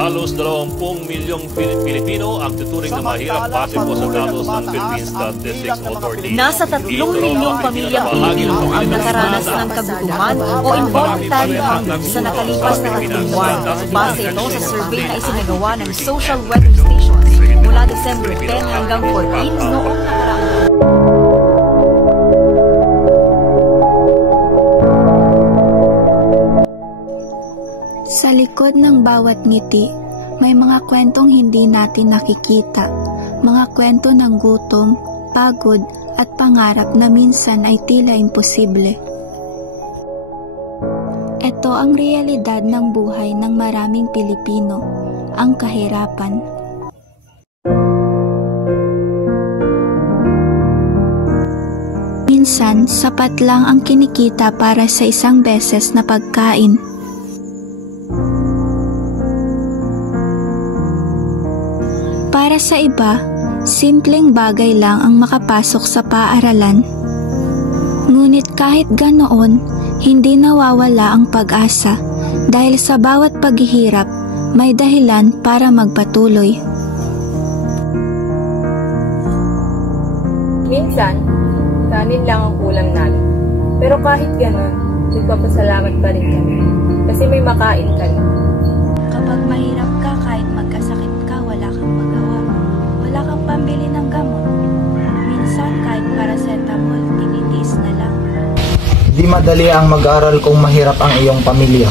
Halos 20 milyong Pilipino ang tuturing na mahirap base po sa datos ng Philippine Statistics Authority. Nasa 3 milyong pamilyang Pilipino ang nakaranas ng kagutuman o involuntary hunger sa nakalipas na 3 buwan. Base ito sa survey na isinagawa ng Social Weather Stations mula December 10 hanggang 14 noong nakaraang. Sa likod ng bawat ngiti, may mga kwentong hindi natin nakikita, mga kwento ng gutom, pagod at pangarap na minsan ay tila imposible. Ito ang realidad ng buhay ng maraming Pilipino, ang kahirapan. Minsan, sapat lang ang kinikita para sa isang beses na pagkain. Para sa iba, simpleng bagay lang ang makapasok sa paaralan. Ngunit kahit ganoon, hindi nawawala ang pag-asa dahil sa bawat paghihirap, may dahilan para magpatuloy. Minsan, kanin lang ang ulam namin. Pero kahit gano'n, nagpapasalamat pa rin kami kasi may makain kami. Kapag mahirap ka, kahit magkasakit ka, wala kang magawa. Wala kang pambili ng gamot. Minsan kahit paracetamol, tinitiis na lang. Di madali ang mag-aral kung mahirap ang iyong pamilya.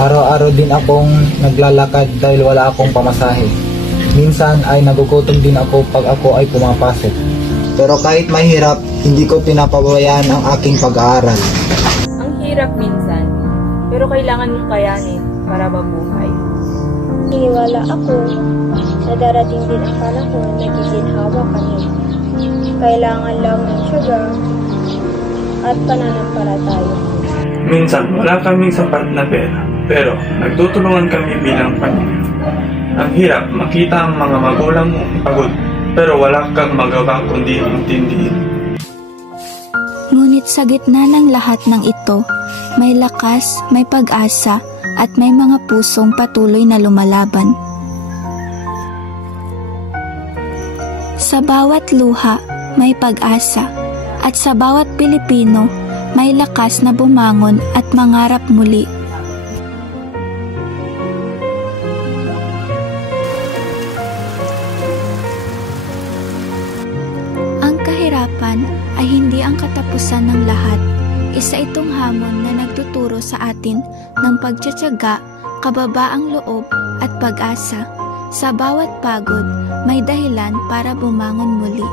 Araw-araw din akong naglalakad dahil wala akong pamasahe. Minsan ay nagugutom din ako pag ako ay pumapasok. Pero kahit mahirap, hindi ko pinapabayaan ang aking pag-aaral. Ang hirap minsan, pero kailangan mong kayanin para mabuhay. Iniwala ako na darating din ang panahon na giginhawa kami. Kailangan lang ng tiyaga at pananampalataya. Minsan wala kaming sapat na pera, pero nagtutulungan kami bilang pamilya. Ang hirap makita ang mga magulang mo pagod, pero wala kang magawa kundi intindihin. Ngunit sa gitna ng lahat ng ito, may lakas, may pag-asa, at may mga pusong patuloy na lumalaban. Sa bawat luha, may pag-asa, at sa bawat Pilipino, may lakas na bumangon at mangarap muli. Ang kahirapan ay hindi ang katapusan ng lahat. Isa itong hamon na nagtuturo sa atin ng pagtiyatiyaga, kababaang loob at pag-asa. Sa bawat pagod, may dahilan para bumangon muli.